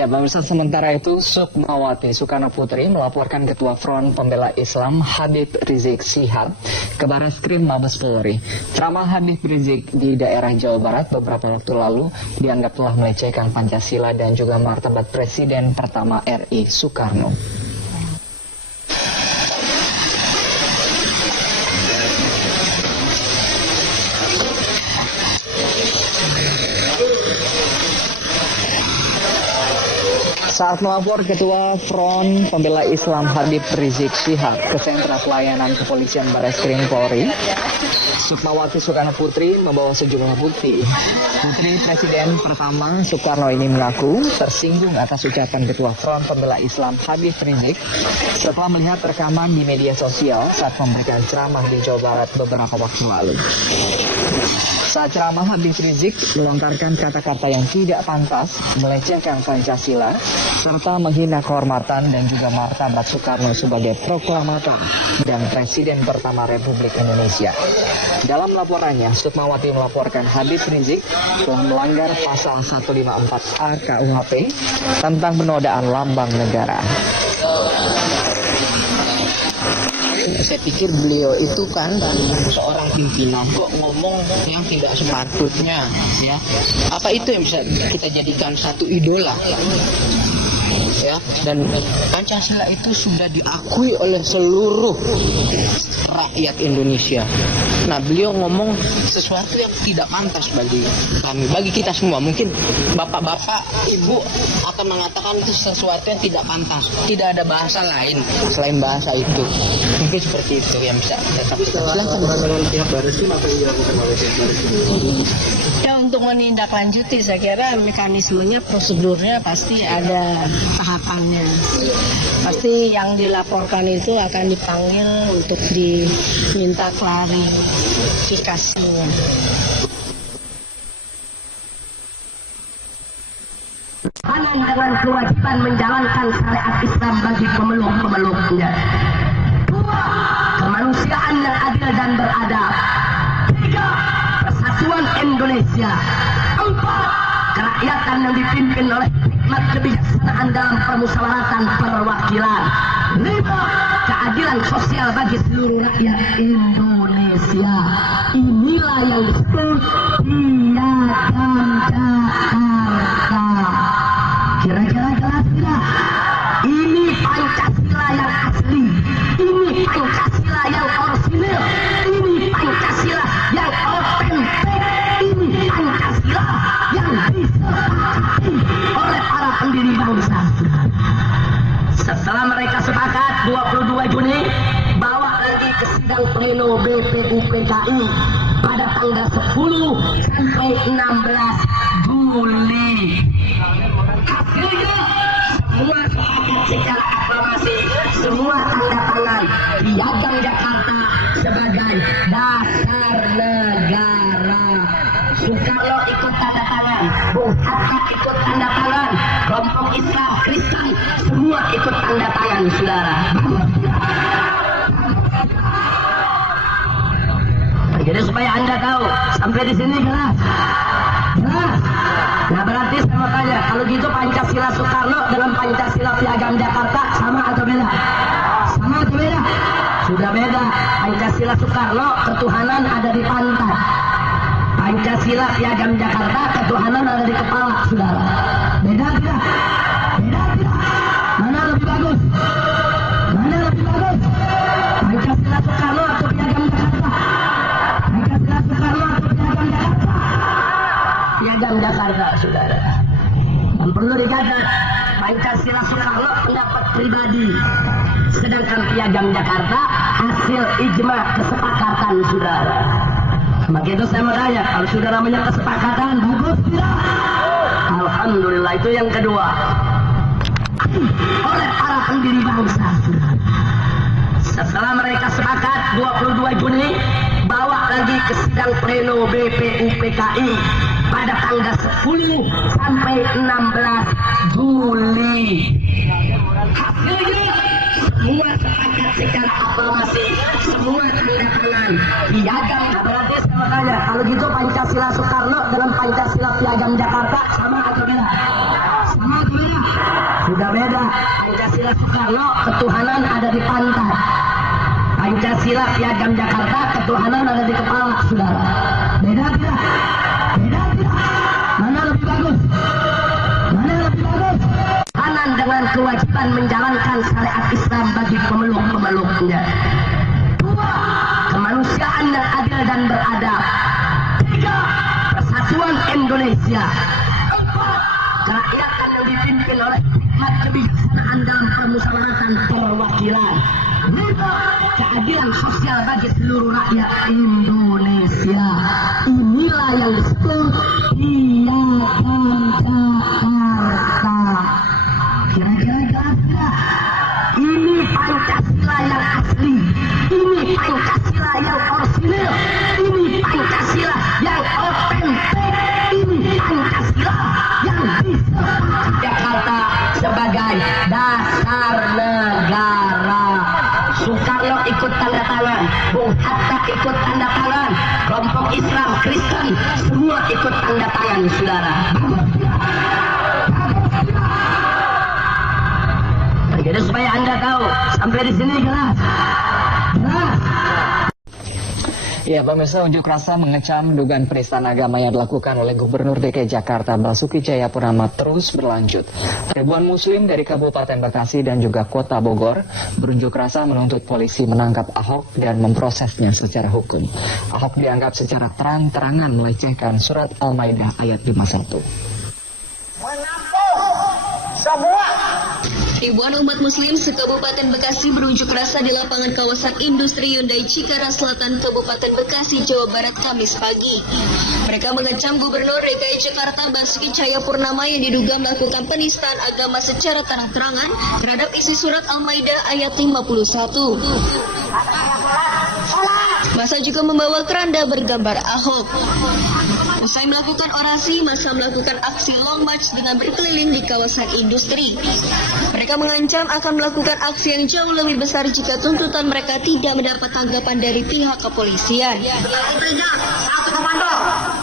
Ya, pemirsa, sementara itu Sukmawati Soekarno Putri melaporkan Ketua Front Pembela Islam Habib Rizik Syihab ke Barreskrim Mabes Polri. Ceramah Habib Rizik di daerah Jawa Barat beberapa waktu lalu dianggap telah melecehkan Pancasila dan juga martabat Presiden pertama RI Soekarno. Saat melapor Ketua Front Pembela Islam Habib Rizik Syihab ke Sentra Pelayanan Kepolisian Barreskrim Polri, Sukmawati Soekarno Putri membawa sejumlah bukti. Putri Presiden pertama Soekarno ini mengaku tersinggung atas ucapan Ketua Front Pembela Islam Habib Rizik setelah melihat rekaman di media sosial saat memberikan ceramah di Jawa Barat beberapa waktu lalu. Saat ceramah, Habib Rizik melontarkan kata-kata yang tidak pantas, melecehkan Pancasila, serta menghina kehormatan dan juga martabat Soekarno sebagai proklamator dan Presiden pertama Republik Indonesia. Dalam laporannya, Sukmawati melaporkan Habib Rizik telah melanggar pasal 154A KUHP tentang penodaan lambang negara. Saya pikir beliau itu kan seorang pimpinan kok ngomong yang tidak sepatutnya, ya. Apa itu yang bisa kita jadikan satu idola? Ya, dan Pancasila itu sudah diakui oleh seluruh rakyat Indonesia. Nah, beliau ngomong sesuatu yang tidak pantas bagi kami, bagi kita semua. Mungkin bapak-bapak, ibu akan mengatakan itu sesuatu yang tidak pantas. Tidak ada bahasa lain selain bahasa itu. Mungkin seperti itu yang bisa kita sampaikan. Silakan. Ya, untuk menindaklanjuti, saya kira mekanismenya, prosedurnya pasti ada tahapannya. Pasti yang dilaporkan itu akan dipanggil untuk diminta klarifikasinya. Dengan kewajiban menjalankan syariat Islam bagi pemeluk-pemeluknya. 2. Kemanusiaan yang adil dan beradab. 3. Persatuan Indonesia. 4. Kerakyatan yang dipimpin oleh hikmat kebijaksanaan dalam permusyawaratan perwakilan. 5. Keadilan sosial bagi seluruh rakyat Indonesia. Inilah yang disebut Piagam Jakarta. Kira-kira jelas tidak? Ini Pancasila yang asli. Ini Pancasila yang orisinil. Ini Pancasila yang otentik. Ini Pancasila yang disepakati oleh para pendiri bangsa. Setelah mereka sepakat 22 Juni bawa lagi ke sidang pleno BPUPKI pada tanggal 10 sampai 16 Juli. Hasilnya semua sepakat secara aklamasi, semua tanda tangan Piagam Jakarta sebagai dasar negara. Soekarno ikut tanda tangan, Bung Hatta ikut tanda tangan, kelompok Islam, Kristen, semua ikut tanda tangan, saudara. Jadi supaya Anda tahu, sampai di sini jelas. Jelas. Nah, berarti saya mau tanya, kalau gitu Pancasila Soekarno dengan Pancasila Piagam Jakarta sama atau beda? Sama atau beda? Sudah beda. Pancasila Soekarno ketuhanan ada di pantat. Pancasila Piagam Jakarta ketuhanan ada di kepala, saudara. Beda tidak? Beda tidak? Mana lebih bagus? Mana lebih bagus? Pancasila Soekarno atau Piagam Jakarta? Pancasila Soekarno atau Piagam Jakarta? Piagam Jakarta, saudara. Dan perlu dicatat, Pancasila Soekarno pendapat pribadi, sedangkan Piagam Jakarta hasil ijma kesepakatan, saudara. Maka itu saya mau tanya, kalau saudara namanya kesepakatan, bagus tidak? Alhamdulillah, itu yang kedua. Oleh para pendiri bangsa, saudara. Setelah mereka sepakat 22 Juni bawa lagi ke sidang pleno BPUPKI pada tanggal 10 sampai 16 Juli. Hasilnya semua sepakat secara aklamasi, semua tanda tangan Piagam. Berarti saya mau tanya, kalau gitu Pancasila Soekarno dengan Pancasila Piagam Jakarta sama atau beda? Sama atau beda? Pancasila Soekarno, ketuhanan ada di pantat. Pancasila Piagam Jakarta, ketuhanan ada di kepala, saudara. Beda tidak? Beda tidak? Mana lebih bagus? Mana lebih bagus? Ketuhanan dengan kewajiban menjalankan syariat Islam bagi pemeluk-pemeluknya. 2. Kemanusiaan yang adil dan beradab. 3. Persatuan Indonesia. 4. Kerakyatan yang dipimpin oleh hikmat kebijaksanaan dalam permusyawaratan perwakilan. 5. Keadilan sosial bagi seluruh rakyat Indonesia. Inilah yang disebut Piagam Jakarta. Kira-kira jelas tidak? Ini Pancasila yang asli. Ini Pancasila yang orisinil. Ini Pancasila yang otentik. Ini Pancasila yang disebut Jakarta sebagai dasar negara. Soekarno ikut tanda tangan, Bung Hatta ikut tanda tangan, kelompok Islam, Kristen, semua ikut tanda tangan, saudara. Jadi supaya Anda tahu, sampai di sini jelas. Jelas. Ya, pemirsa, unjuk rasa mengecam dugaan penistaan agama yang dilakukan oleh Gubernur DKI Jakarta Basuki Cahayapurnama terus berlanjut. Ribuan Muslim dari Kabupaten Bekasi dan juga Kota Bogor berunjuk rasa menuntut polisi menangkap Ahok dan memprosesnya secara hukum. Ahok dianggap secara terang-terangan melecehkan surat Al-Maidah ayat 51. Ribuan umat muslim se-Kabupaten Bekasi berunjuk rasa di lapangan kawasan industri Hyundai Cikarang Selatan, Kabupaten Bekasi, Jawa Barat, Kamis pagi. Mereka mengecam Gubernur DKI Jakarta Basuki Cahayapurnama yang diduga melakukan penistaan agama secara terang-terangan terhadap isi surat Al-Maidah ayat 51. Masa juga membawa keranda bergambar Ahok. Usai melakukan orasi, masa melakukan aksi long march dengan berkeliling di kawasan industri. Mereka mengancam akan melakukan aksi yang jauh lebih besar jika tuntutan mereka tidak mendapat tanggapan dari pihak kepolisian.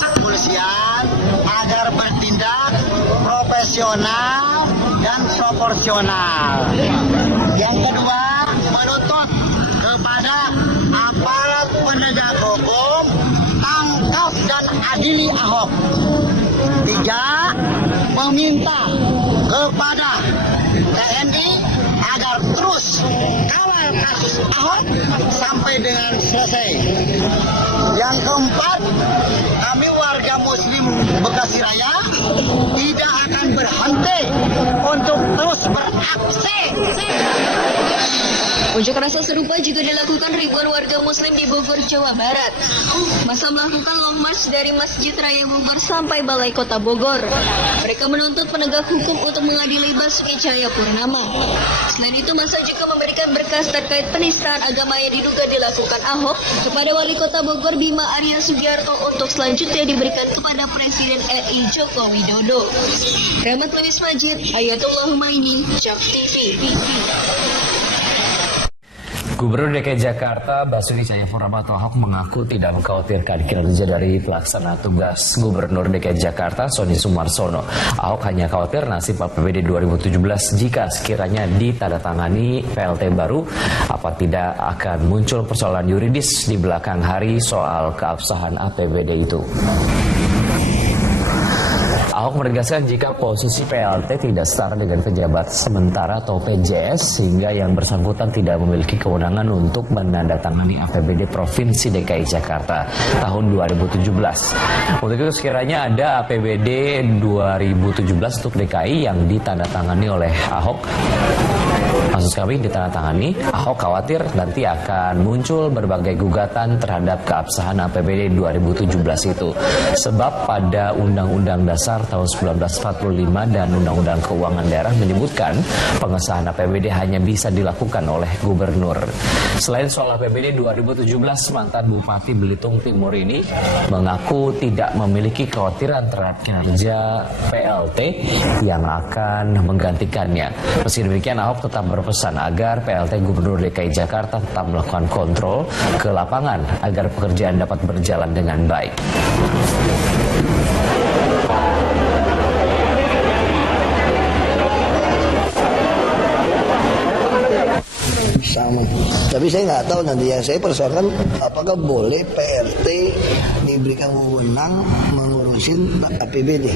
Kepolisian agar bertindak profesional dan proporsional. Yang kedua, menuntut kepada aparat penegak hukum tangkap dan adili Ahok. 3. Meminta kepada TNI agar terus kawal kasus Ahok sampai dengan selesai. Yang keempat, kami warga Muslim Bekasi Raya tidak akan berhenti untuk terus beraksi. Unjuk rasa serupa juga dilakukan ribuan warga muslim di Bogor, Jawa Barat. Masa melakukan long march dari Masjid Raya Bogor sampai Balai Kota Bogor. Mereka menuntut penegak hukum untuk mengadili Basuki Cahayapurnama. Selain itu, masa juga memberikan berkas terkait penistaan agama yang diduga dilakukan Ahok kepada Wali Kota Bogor Bima Arya Sugiarto untuk selanjutnya diberikan kepada Presiden RI Joko Widodo. Rahmat Lewis Majid, Ayatullah Humaini, JAK TV. Gubernur DKI Jakarta Basuki Cahayapurnama atau Ahok mengaku tidak mengkhawatirkan kinerja dari pelaksana tugas Gubernur DKI Jakarta Sonny Sumarsono. Ahok hanya khawatir nasib APBD 2017 jika sekiranya ditandatangani PLT baru, apa tidak akan muncul persoalan yuridis di belakang hari soal keabsahan APBD itu. Ahok menegaskan jika posisi PLT tidak setara dengan pejabat sementara atau PJS sehingga yang bersangkutan tidak memiliki kewenangan untuk menandatangani APBD Provinsi DKI Jakarta tahun 2017. Untuk itu sekiranya ada APBD 2017 untuk DKI yang ditandatangani oleh Ahok, kasus kami ditandatangani, Ahok khawatir nanti akan muncul berbagai gugatan terhadap keabsahan APBD 2017 itu. Sebab pada Undang-Undang Dasar tahun 1945 dan Undang-Undang Keuangan Daerah menyebutkan pengesahan APBD hanya bisa dilakukan oleh gubernur. Selain soal APBD 2017, mantan Bupati Belitung Timur ini mengaku tidak memiliki kekhawatiran terhadap kinerja PLT yang akan menggantikannya. Meski demikian, Ahok tetap berpesan agar PLT Gubernur DKI Jakarta tetap melakukan kontrol ke lapangan agar pekerjaan dapat berjalan dengan baik. sama. Tapi saya nggak tahu nanti yang saya persoalkan apakah boleh PRT diberikan wewenang mengurusin APBD.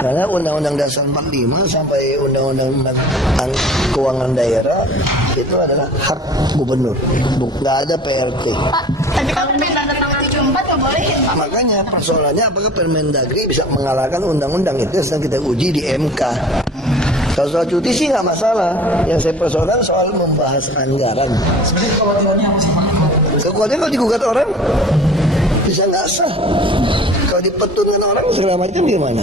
Karena Undang-Undang Dasar 45 sampai Undang-Undang Keuangan Daerah itu adalah hak gubernur, nggak ada PRT. Pak, tapi kalau Permen tentang 74 nggak boleh. Makanya persoalannya apakah Permendagri bisa mengalahkan undang-undang itu yang sedang kita uji di MK. Kalau soal cuti sih nggak masalah. Yang saya persoalkan soal membahas anggaran. Sebenarnya kekhawatirannya apa sih Pak? Kekhawatirannya kalau digugat orang bisa nggak sah. Kalau dipetulkan orang segala macam gimana?